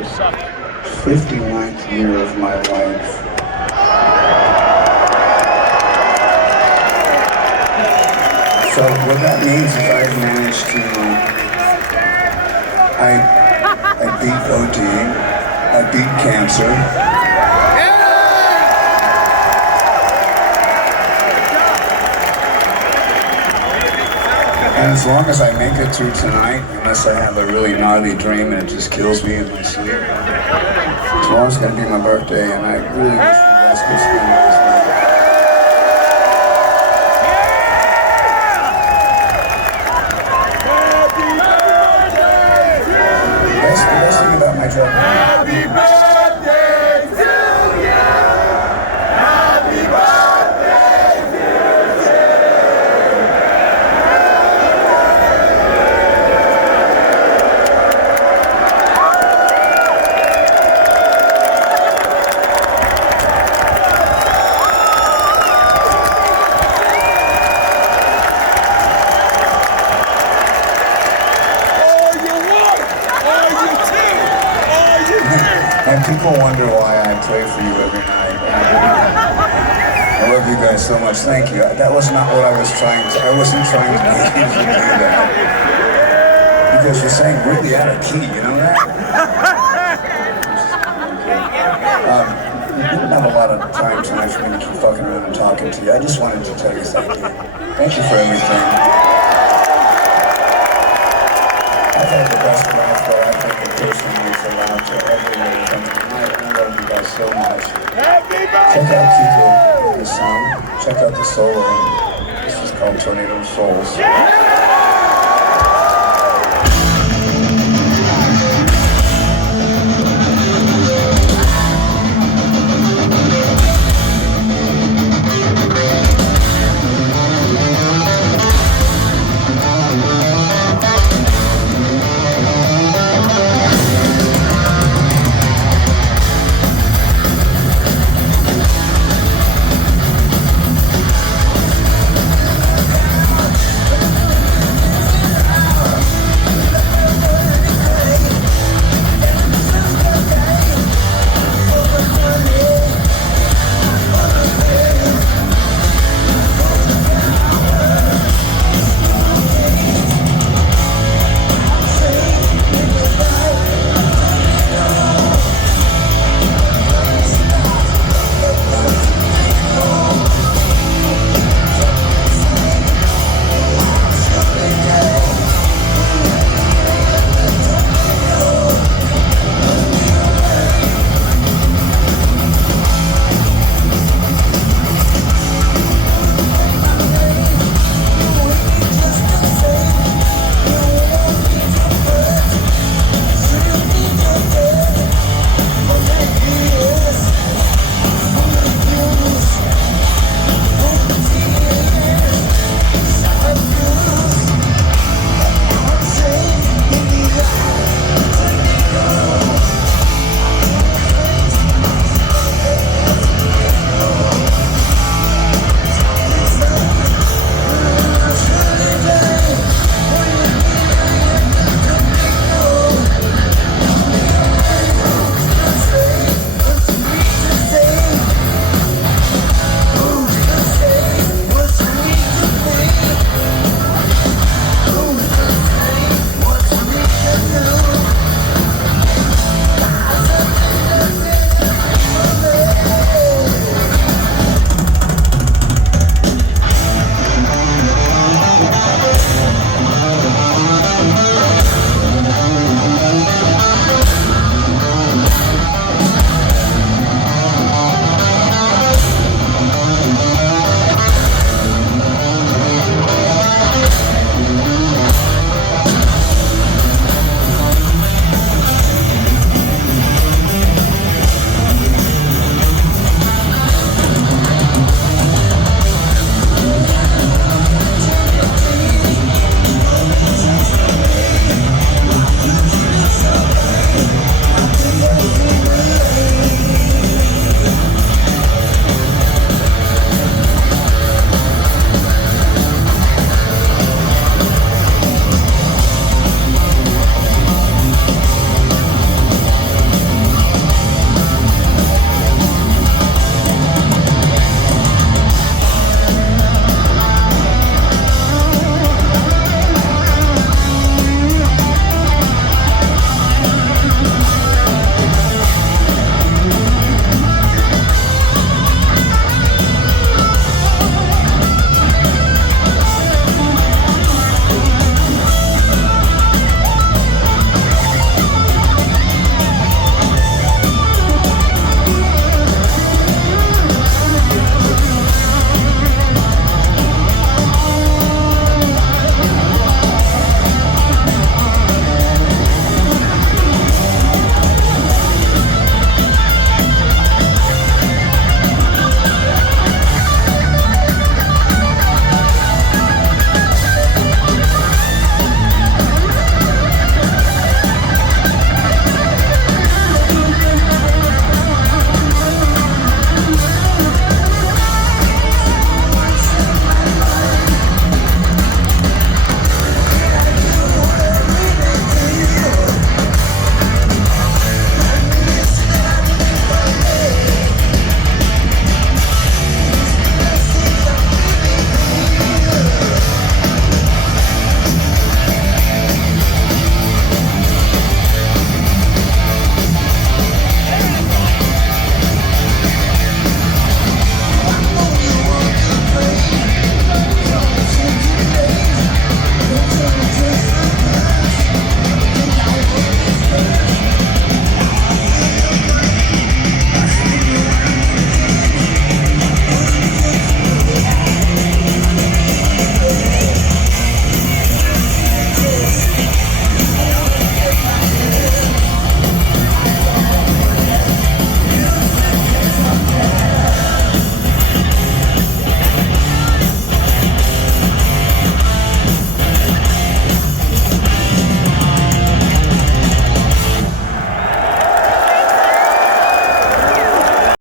the 59th year of my life. So what that means is I've managed to, I beat OD, I beat cancer. And as long as I make it through tonight, unless I have a really naughty dream and it just kills me in my sleep, tomorrow's gonna be my birthday, and I really wish you guys could spend it with me. The best thing about my job. Happy birthday to you! Happy birthday to And people wonder why I pray for you every night. I love you guys so much. Thank you. That was not what I was trying to. I wasn't trying to make you do that. Because you're saying really out of key, you know that? We didn't have a lot of time tonight for me to keep fucking around and talking to you. I just wanted to tell you thank you. Thank you for everything. I've had the best life that I think a person is allowed to ever live. And I love you guys so much. Check out Kiko, the song. Check out the solo. This is called Tornado of Souls.